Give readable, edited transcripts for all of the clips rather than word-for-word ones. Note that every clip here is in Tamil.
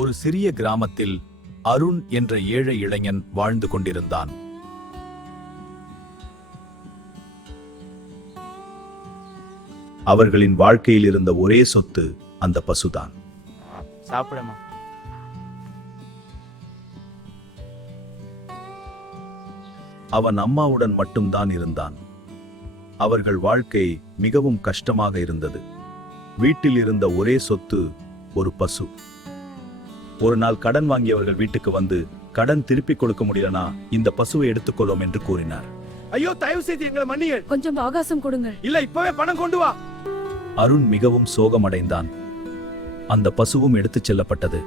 ஒரு சிறிய கிராமத்தில் அருண் என்ற ஏழை இளைஞன் வாழ்ந்து கொண்டிருந்தான். அவர்களின் வாழ்க்கையில் இருந்த ஒரே சொத்து அந்த பசுதான். அவன் அம்மாவுடன் மட்டும்தான் இருந்தான். அவர்கள் வாழ்க்கை மிகவும் கஷ்டமாக இருந்தது. வீட்டில் இருந்த ஒரே சொத்து ஒரு பசு. ஒரு நாள் கடன் வாங்கியவர்கள் வீட்டுக்கு வந்து, கடன் திருப்பி கொடுக்க முடியலனா இந்த பசுவை எடுத்துக்கொள்ளும் என்று கூறினார். ஐயோ, தயவு செய்து எங்களை மன்னியுங்கள். கொஞ்சம் அவகாசம் கொடுங்கள். இல்ல, இப்பவே பணம் கொண்டு வா. அருண் மிகவும் சோகமடைந்தான். அந்த பசுவும் எடுத்துச் செல்லப்பட்டது.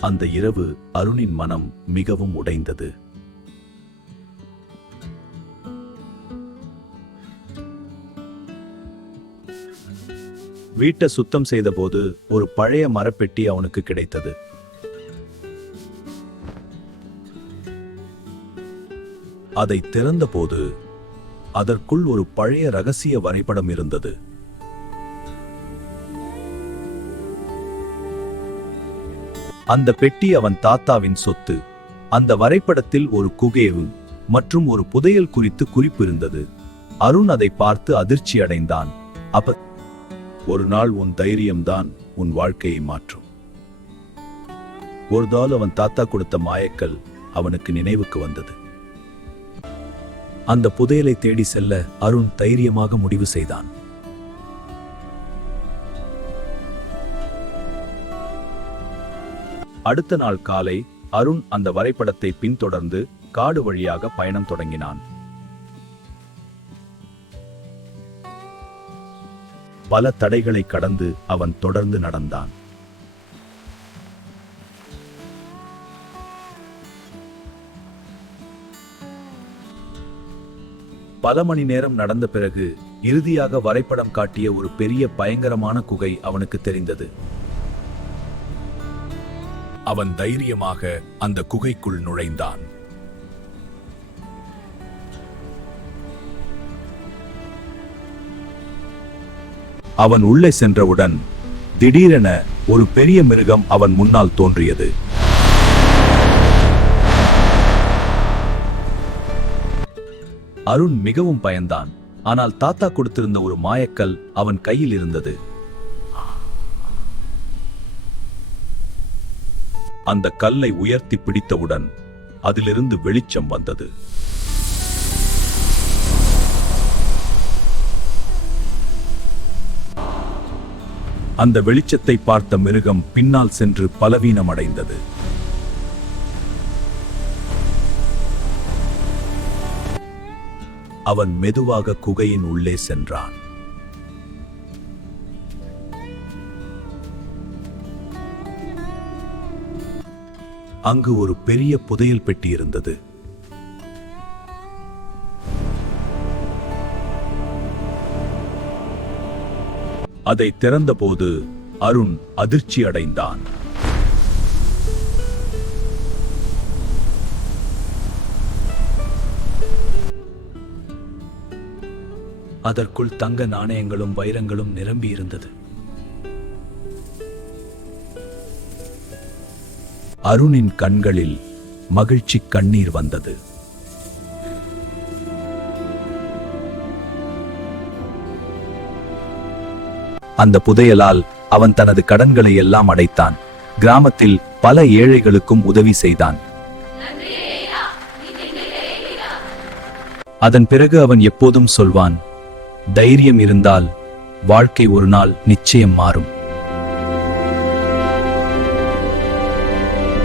அந்த இரவு அருணின் மனம் மிகவும் உடைந்தது. வீட்டை சுத்தம் செய்தபோது ஒரு பழைய மரப்பெட்டி அவனுக்கு கிடைத்தது. அதை திறந்தபோது அதற்குள் ஒரு பழைய ரகசிய வரைபடம் இருந்தது. அந்த பெட்டி அவன் தாத்தாவின் சொத்து. அந்த வரைபடத்தில் ஒரு குகைவு மற்றும் ஒரு புதையல் குறித்து குறிப்பு இருந்தது. அருண் அதை பார்த்து அதிர்ச்சி அடைந்தான். ஒரு நாள் உன் தைரியம்தான் உன் வாழ்க்கையை மாற்றும். ஒரு நாள் அவன் தாத்தா கொடுத்த மாயக்கல் அவனுக்கு நினைவுக்கு வந்தது. அந்த புதையலை தேடி செல்ல அருண் தைரியமாக முடிவு செய்தான். அடுத்த நாள் காலை அருண் அந்த வரைபடத்தை பின்தொடர்ந்து காடு வழியாக பயணம் தொடங்கினான். பல தடைகளை கடந்து அவன் தொடர்ந்து நடந்தான். பல மணி நேரம் நடந்த பிறகு இறுதியாக வரைபடம் காட்டிய ஒரு பெரிய பயங்கரமான குகை அவனுக்கு தெரிந்தது. அவன் தைரியமாக அந்த குகைக்குள் நுழைந்தான். அவன் உள்ளே சென்றவுடன் திடீரென ஒரு பெரிய மிருகம் அவன் முன்னால் தோன்றியது. அருண் மிகவும் பயந்தான். ஆனால் தாத்தா கொடுத்திருந்த ஒரு மாயக்கல் அவன் கையில் இருந்தது. அந்த கல்லை உயர்த்தி பிடித்தவுடன் அதிலிருந்து வெளிச்சம் வந்தது. அந்த வெளிச்சத்தை பார்த்த மிருகம் பின்னால் சென்று பலவீனமடைந்தது. அவன் மெதுவாக குகையின் உள்ளே சென்றான். அங்கு ஒரு பெரிய புதையல் பெட்டி இருந்தது. அதை திறந்தபோது அருண் அதிர்ச்சி அடைந்தான். அதற்குள் தங்க நாணயங்களும் வைரங்களும் நிரம்பி இருந்தது. அருணின் கண்களில் மகிழ்ச்சி கண்ணீர் வந்தது. அந்த புதையலால் அவன் தனது கடன்களை எல்லாம் அடைத்தான். கிராமத்தில் பல ஏழைகளுக்கும் உதவி செய்தான். அதன் பிறகு அவன் எப்போதும் சொல்வான், தைரியம் இருந்தால் வாழ்க்கை ஒரு நாள் நிச்சயம் மாறும்.